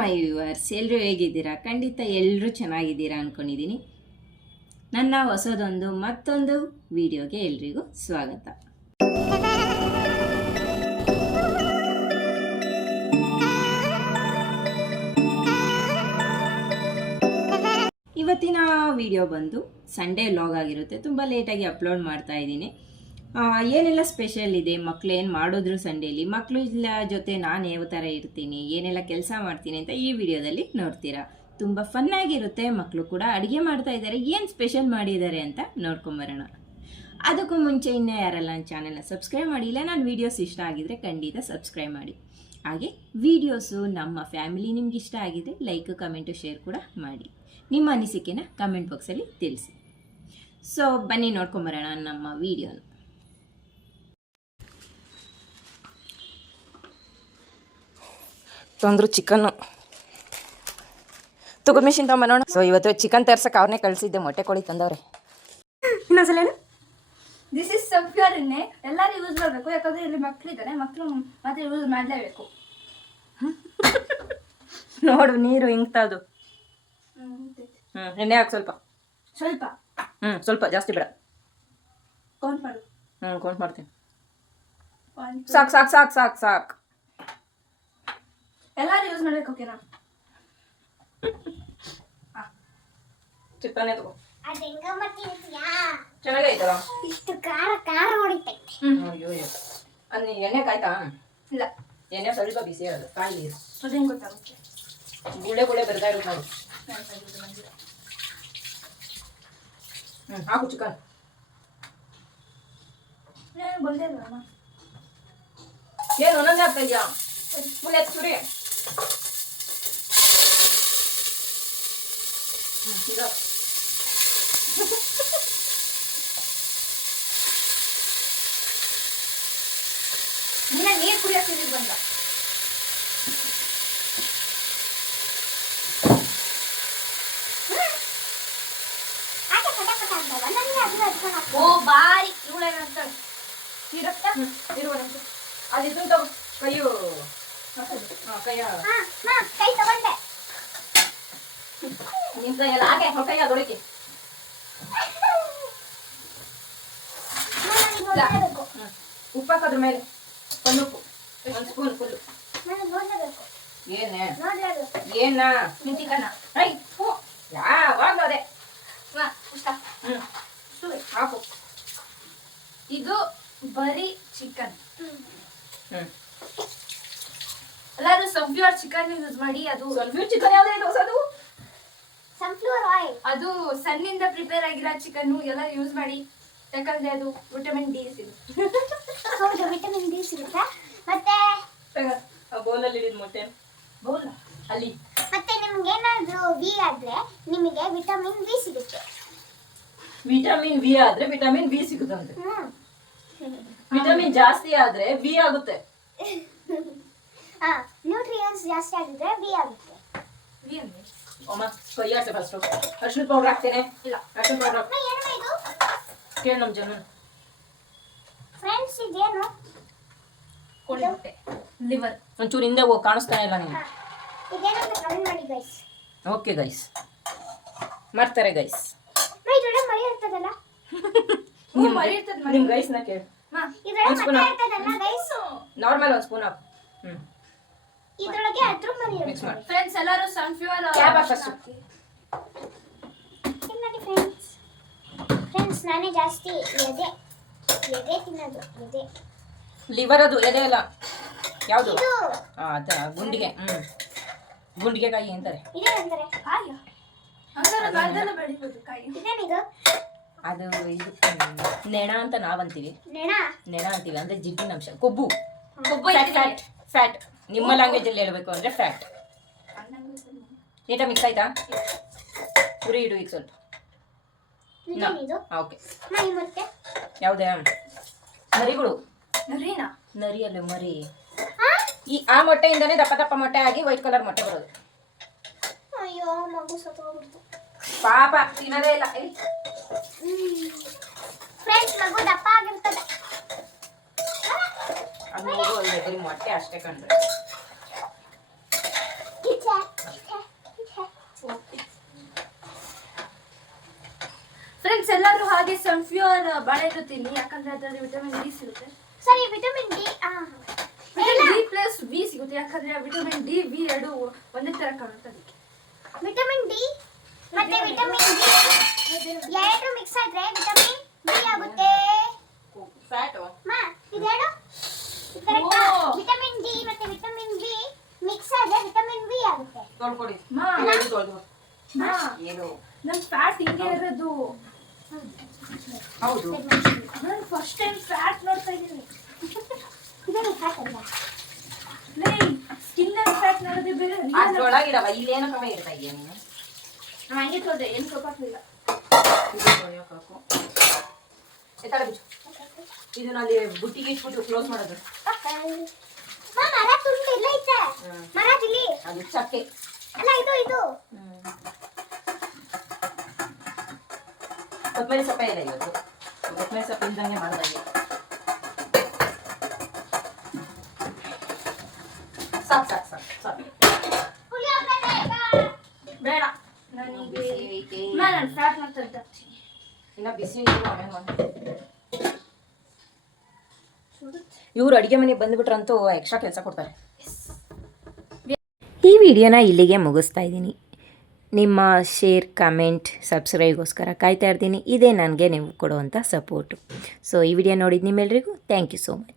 ಮೈ viewers ಎಲ್ಲರೂ ಹೇಗಿದ್ದೀರಾ? ಖಂಡಿತ ಎಲ್ಲರೂ ಚೆನ್ನಾಗಿದ್ದೀರಾ ಅಂದ್ಕೊಂಡಿದ್ದೀನಿ ನನ್ನ ಹೊಸದೊಂದು ಮತ್ತೊಂದು ವಿಡಿಯೋಗೆ ಎಲ್ರಿಗೂ ಸ್ವಾಗತ. ಇವತ್ತಿನ ವಿಡಿಯೋ ಬಂದು ಸಂಡೇ ಲಾಗ್ ಆಗಿರುತ್ತೆ. ತುಂಬ ಲೇಟಾಗಿ ಅಪ್ಲೋಡ್ ಮಾಡ್ತಾ ಇದ್ದೀನಿ. ಏನೆಲ್ಲ ಸ್ಪೆಷಲ್ ಇದೆ? ಮಕ್ಕಳು ಏನು ಮಾಡಿದ್ರು ಸಂಡೇಲಿ ಮಕ್ಕಳು ಇಲ್ಲ ಜೊತೆ ನಾನು ಯಾವ ಥರ ಇರ್ತೀನಿ? ಏನೆಲ್ಲ ಕೆಲಸ ಮಾಡ್ತೀನಿ ಅಂತ ಈ ವಿಡಿಯೋದಲ್ಲಿ ನೋಡ್ತೀರಾ. ತುಂಬ ಫನ್ನಾಗಿರುತ್ತೆ ಮಕ್ಕಳು ಕೂಡ ಅಡುಗೆ ಮಾಡ್ತಾ ಇದ್ದಾರೆ ಏನು ಸ್ಪೆಷಲ್ ಮಾಡಿದ್ದಾರೆ ಅಂತ ನೋಡ್ಕೊಂಬರೋಣ ಅದಕ್ಕೂ ಮುಂಚೆ ಇನ್ನೂ ಯಾರಲ್ಲ ನನ್ನ ಚಾನೆಲ್ನ ಸಬ್ಸ್ಕ್ರೈಬ್ ಮಾಡಿ, ಇಲ್ಲ ನಾನು ವೀಡಿಯೋಸ್ ಇಷ್ಟ ಆಗಿದ್ರೆ ಖಂಡಿತ ಸಬ್ಸ್ಕ್ರೈಬ್ ಮಾಡಿ. ಹಾಗೆ ವೀಡಿಯೋಸು ನಮ್ಮ ಫ್ಯಾಮಿಲಿ ನಿಮ್ಗೆ ಇಷ್ಟ ಆಗಿದ್ರೆ ಲೈಕ್ ಕಮೆಂಟು ಶೇರ್ ಕೂಡ ಮಾಡಿ. ನಿಮ್ಮ ಅನಿಸಿಕೆನ ಕಮೆಂಟ್ ಬಾಕ್ಸಲ್ಲಿ ತಿಳಿಸಿ. ಸೊ ಬನ್ನಿ ನೋಡ್ಕೊಂಬರೋಣ ನಮ್ಮ ವೀಡಿಯೋನ ತಂದ್ರು ಚಿಕನ್ನು ತಗೋ ಮಿಷಿನ್ ತಗೊಂಬನೋಣ ಸೊ ಇವತ್ತು ಚಿಕನ್ ತರ್ಸಕ್ಕೆ ಅವ್ರನ್ನೇ ಕಳಿಸಿದ್ದೆ ಮೊಟ್ಟೆ ಕೋಳಿ ತಂದವ್ರೆ. ಇನ್ನೊಂದ್ಸಲ ದಿಸ್ ಇಸ್ ಸಬ್ಕ್ಯೂರ್ ಎಣ್ಣೆ ಎಲ್ಲರೂ ಯೂಸ್ ಮಾಡಬೇಕು ಯಾಕಂದ್ರೆ ಇಲ್ಲಿ ಮಕ್ಕಳಿದ್ದಾರೆ ಮಕ್ಕಳು ಮತ್ತೆ ಯೂಸ್ ಮಾಡಲೇಬೇಕು. ನೋಡು ನೀರು ಹಿಂಗ್ತದು ಹ್ಞೂ ಎಣ್ಣೆ ಹಾಕಿ ಸ್ವಲ್ಪ. ಸ್ವಲ್ಪ? ಹ್ಞೂ ಸ್ವಲ್ಪ ಜಾಸ್ತಿ ಬೇಡ. ಕೌಂಟ್ ಮಾಡು. ಹ್ಞೂ ಕೌಂಟ್ ಮಾಡ್ತೀನಿ. ಸಾಕು ಸಾಕು ಸಾಕು ಸಾಕು ಸಾಕು. ಎಲ್ಲರೂ ಯೂಸ್ ಮಾಡ್ಬೇಕು ಓಕೆನಾ ಚಿಕನ್ನೇ ತಗೋ. ಅದ್ ಹೆಂಗ ಮಾಡ್ತಿರ್ತೀಯಾ ಚೆನ್ನಾಗೈತಲ್ಲ ಇಷ್ಟು ಖಾರ ಖಾರ ಹೊಡಿತೈತೆ ಅಯ್ಯೋ ಅಯ್ಯೋ ಅದು ನೀ ಎಣ್ಣೆ ಕಾಯ್ತಾ? ಇಲ್ಲ. ಎಣ್ಣೆ ಸ್ವಲ್ಪ ಬಿಸಿ ಅದು ಕಾಯಿ ಅದು ಹೆಂಗೆ ಗೊತ್ತಾಗುತ್ತೆ ಗುಳೆ ಗುಳೆ ಬರ್ತಾ ಇರುತ್ತೆ ನಾವು ಹ್ಞೂ ಹಾಕು ಚಿಕನ್. ಬಂದೇ ಏನು ಒಂದೊಂದೇ ಆಗ್ತಾ ಇದೆಯಾ? ಫುಲ್ ಎತ್ತು ಸುರಿ ಹ್ಮ್, ಇದು. ನಿನ್ನ ನೀರು ಕುಡಿಯೋಕೆ ಇಲ್ಲಿ ಬಂದ ಆಚೆ ಪಟ ಪಟ ಅಂತ ಒಂದೊಂದೇ ಅದ್ರ ಹಚ್ಕೊಂಡು ಹಾಕು. ಓ ಬಾರಿ ಇವಳೇನ ಅಂತಾಳೆ ಇರತ್ತ ಹ್ಮ್, ಇರು ಒಂದ್ ನಿಮಿಷ. ಅದು ಇದನ್ನ ತಗೋ ಕೈಯು ಹಾಂ ಕೈಯ ಹಾ ಹಾ ಕೈ ತಗೊಂಡೆ. ನಿಮ್ ಕೈಯಲ್ಲ ಹಾಗೆ ಹ್ಮ್. ಉಪ್ಪು ಹಾಕೋದ್ರ ಮೇಲೆ ಒಂದು ಉಪ್ಪು ಒಂದು ಸ್ಪೂನ್ ಫುಲ್ಲು. ಏನೇ? ಏನ? ಚಿಕನ ಐ ಹೂ ಯಾವಾಗಲೂ ಅದೇ? ಹ್ಞೂ. ಹಾಕು. ಇದು ಬರೀ ಚಿಕನ್. ಹ್ಞೂ ಎಲ್ಲರೂ ಸನ್ಫ್ಲವರ್ ಚಿಕನ್ ಯೂಸ್ ಮಾಡಿ ಅದು ಸನ್ಫ್ಲವರ್ ಚಿಕನ್ ಯಾವ್ದು ಇದು ಹೊಸದು ಸನ್ಫ್ಲವರ್ ಆಯಿಲ್ ಅದು ಸಣ್ಣಿಂದ ಪ್ರಿಪೇರ್ ಆಗಿರೋ ಚಿಕನ್ ಎಲ್ಲ ಯೂಸ್ ಮಾಡಿ ಯಾಕಂದ್ರೆ ಅದು ವಿಟಮಿನ್ ಡಿ ಸಿಗುತ್ತೆ ಹೌದು ವಿಟಮಿನ್ ಡಿ ಸಿಗುತ್ತೆ? ಮತ್ತೆ? ಬೌಲಲ್ಲಿ ಇಳಿದ ಮೊಟ್ಟೆ. ಬೌಲ್ ಅಲ್ಲಿ. ಮತ್ತೆ ನಿಮ್ಗೆ ಏನಾದ್ರೂ ವಿ ಆದ್ರೆ ನಿಮಗೆ ವಿಟಮಿನ್ ಬಿ ಸಿಗುತ್ತೆ. ವಿಟಮಿನ್ ವಿ ಆದ್ರೆ ವಿಟಮಿನ್ ಬಿ ಸಿಗುತ್ತಂತೆ. ಹ್ಮ್. ವಿಟಮಿನ್ ಜಾಸ್ತಿ ಆದ್ರೆ ವಿ ಆಗುತ್ತೆ. ನ್ಯೂಟ್ರಿಯನ್ಸ್ ಜಾಸ್ತಿ ಆಗಿದ್ರೆ ವಿ ಆಗುತ್ತೆ. ಅಮ್ಮ ಕೈ ಆಡ್ತೆ ಫಸ್ಟ್ ಅರ್ಶಿನ ಪೌಡರ್ ಹಾಕ್ತೇನೆ. ಇಲ್ಲ. ಅರ್ಶಿನ ಪೌಡರ್ ಅಮ್ಮ, ಏನಮ್ಮ ಇದು? ಕೇಳಿ ನಮ್ಮ ಜನ. ಫ್ರೆಂಡ್ಸ್ ಇದೇನು? ಕೋಳಿ ಮೊಟ್ಟೆ. ಲಿವರ್ ಒಂಚೂರು ಹಿಂದೆ ಹೋಗಿ ಕಾಣಿಸ್ತಾನೆ ಇಲ್ಲ ನಿಮ್ಗೆ? ಇದೇನಂತ ಕಮೆಂಟ್ ಮಾಡಿ ಗೈಸ್ ಓಕೆ ಗೈಸ್ ಮಾಡ್ತಾರೆ ಗೈಸ್ ಇದ್ರೊಳಗೆ ಮರಿ ಇರ್ತದಲ್ಲ? ಹ್ಞೂ ಮರಿ ಇರ್ತದೆ ಮರಿ ನಿಮ್ಮ ಗೈಸ್ನ ಕೇಳಿ. ಮಾ ಒಂದ್ spoon ಹಾಕು. ಇರ್ತದಲ್ಲ ಗೈಸ್ ನಾರ್ಮಲ್ ಒಂದು ಸ್ಪೂನ್ ಹಾಕು. ಹ್ಞೂ ಇದ್ರೊಳಗೆ ಅದ್ರ ಮಾಡಿ. ಫ್ರೆಂಡ್ಸ್ ಎಲ್ಲರೂ ಸನ್ಫ್ಯೂರ್ Cap ಹಾಕು ಹಾಕಿ ಇಲ್ಲಿ ಫ್ರೆಂಡ್ಸ್ ಫ್ರೆಂಡ್ಸ್ ನಾನೇ ಜಾಸ್ತಿ ಎದೆ ಎದೆ ತಿನ್ನೋದು ಎದೆ. ಲಿವರ್ ಅದು ಎದೆ ಅಲ್ಲ. ಯಾವುದು? ಅದ ಗುಂಡಿಗೆ ಹ್ಞೂ ಗುಂಡಿಗೆ ಕಾಯಿ ಅಂತಾರೆ. ಇದೇನಂತಾರೆ ಕಾಯ? ಇದೇನಿದು? ಅದು ಇದು ನೆಣ ಅಂತ ನಾವಂತೀವಿ. ನೆಣ? ನೆಣ ಅಂತೀವಿ ಅಂದ್ರೆ ಜಿಡ್ಡಿನ ಅಂಶ. ಕೊಬ್ಬು. ಕೊಬ್ಬು. ಫ್ಯಾಟ್ ಫ್ಯಾಟ್ ನಿಮ್ಮ ಲ್ಯಾಂಗ್ವೇಜ್ ಅಲ್ಲಿ ಹೇಳ್ಬೇಕು ಅಂದ್ರೆ ಫ್ಯಾಟ್ ನೀಟಾಗಿ ಮಿಕ್ಸ್ ಆಯ್ತಾ? ಪುರಿ ಇಡು ಈಗ ಸ್ವಲ್ಪ ಓಕೆ ಯಾವುದೇ? ಮರಿಗಳು ನರಿಯಲ್ಲ ಮರಿ. ಆ? ಈ ಆ ಮೊಟ್ಟೆಯಿಂದನೇ ದಪ್ಪ ದಪ್ಪ ಮೊಟ್ಟೆ ಆಗಿ ವೈಟ್ ಕಲರ್ ಮೊಟ್ಟೆ ಬರೋದು. ಪಾಪ ತಿನ್ನದೇ ಇಲ್ಲ. ಫ್ರೆಂಡ್ಸ್ ಮಗು ದಪ್ಪ ಆಗಿರ್ತದೆ. ಹಂಗೂ ಒಂದು ಮೊಟ್ಟೆ ಅಷ್ಟೇ ಕಂಡ್ರೆ. ಫ್ರೆಂಡ್ಸ್ ಎಲ್ಲರೂ ಹಾಗೆ ಸನ್ಫ್ಯೂರ್ ಬಾಳೆದು ತಿನ್ನಿ ಯಾಕಂದ್ರೆ ಅದರಲ್ಲಿ ವಿಟಮಿನ್ ಡಿ ಸಿಗುತ್ತೆ. ಸರಿ vitamin D vitamin D plus B ಸಿಗುತ್ತೆ ಯಾಕಂದ್ರೆ ವಿಟಮಿನ್ ಡಿ ಬಿ ಎರಡು ಒಂದೇ ತರ ಕಾಣುತ್ತೆ ಅದಕ್ಕೆ. ವಿಟಮಿನ್ ಡಿ ಮತ್ತೆ ವಿಟಮಿನ್ ಡಿ ಎರಡು ಮಿಕ್ಸ್ ಆದ್ರೆ ವಿಟಮಿನ್ ಬಿ ಆಗುತ್ತೆ. ಫ್ಯಾಟ್ ಮಾ ಇದೆರಡು ತೊಳ್ಕೊಡಿ. ಏನು? ನನ್ ಫ್ಯಾಟ್ ಹಿಂಗೆ ಇರೋದು. ಹೌದು. ನಾನು ಫಸ್ಟ್ ಟೈಮ್ ಫ್ಯಾಟ್ ನೋಡ್ತಾ ಇದ್ದೀನಿ. ಸ್ಕಿನ್ ಅಲ್ಲಿ? ಫ್ಯಾಟ್ ನೋಡೋದೇ ಬೇರೆ ಅದ್ರೊಳಗಿಡವ ಇಲ್ಲೇನೋ ಕಮ್ಮಿ ಇಡ್ತಾ ಇದೆಯಾ ನೀನು? ನಾನು ಹಂಗೆ ತೋದೆ ಏನು. ಎತ್ತಾಳ ಬಿಚ್ಚು. ಇದನ್ನ ಅಲ್ಲಿ ಬುಟ್ಟಿಗೆ ಇಟ್ಬಿಟ್ಟು ಕ್ಲೋಸ್ ಮಾಡೋದು. ತುಂಡು ಎಲ್ಲ ಮರಾಜ್ ಇಲ್ಲಿ ಅದು ಚಕ್ಕೆ. ಅಲ್ಲ ಇದು ಇದು. ಕೊತ್ತಂಬರಿ ಸೊಪ್ಪೆ ಇದೆ ಇವತ್ತು. ಕೊತ್ತಂಬರಿ ಸೊಪ್ಪು ಇಲ್ದಂಗೆ ಮಾಡ್ತಾ ಇದೀವಿ ಸಾಕು ಸಾಕು ಸಾಕು ಸಾಕು? ಬೇಡ. ನನಗೆ. ನಾನು ಫ್ಯಾಟ್ ಮಾಡ್ತಾ ಇರ್ತೀನಿ ಇನ್ನ ಬಿಸಿ ಆಮೇಲೆ. ಇವ್ರು ಅಡುಗೆ ಮನೆಗೆ ಬಂದ್ಬಿಟ್ರಂತೂ ಎಕ್ಸ್ಟ್ರಾ ಕೆಲಸ ಕೊಡ್ತಾರೆ. ವಿಡಿಯೋನ ಇಲ್ಲಿಗೆ ಮುಗಿಸ್ತಾ ಇದ್ದೀನಿ. ನಿಮ್ಮ ಶೇರ್, ಕಮೆಂಟ್, ಸಬ್ಸ್ಕ್ರೈಬ್ಗೋಸ್ಕರ ಕಾಯ್ತಾ ಇರ್ತೀನಿ. ಇದೇ ನನಗೆ ನೀವು ಕೊಡುವಂಥ ಸಪೋರ್ಟು. ಸೊ ಈ ವಿಡಿಯೋ ನೋಡಿದ ನಿಮ್ಮೆಲ್ಲರಿಗೂ ಥ್ಯಾಂಕ್ ಯು ಸೋ ಮಚ್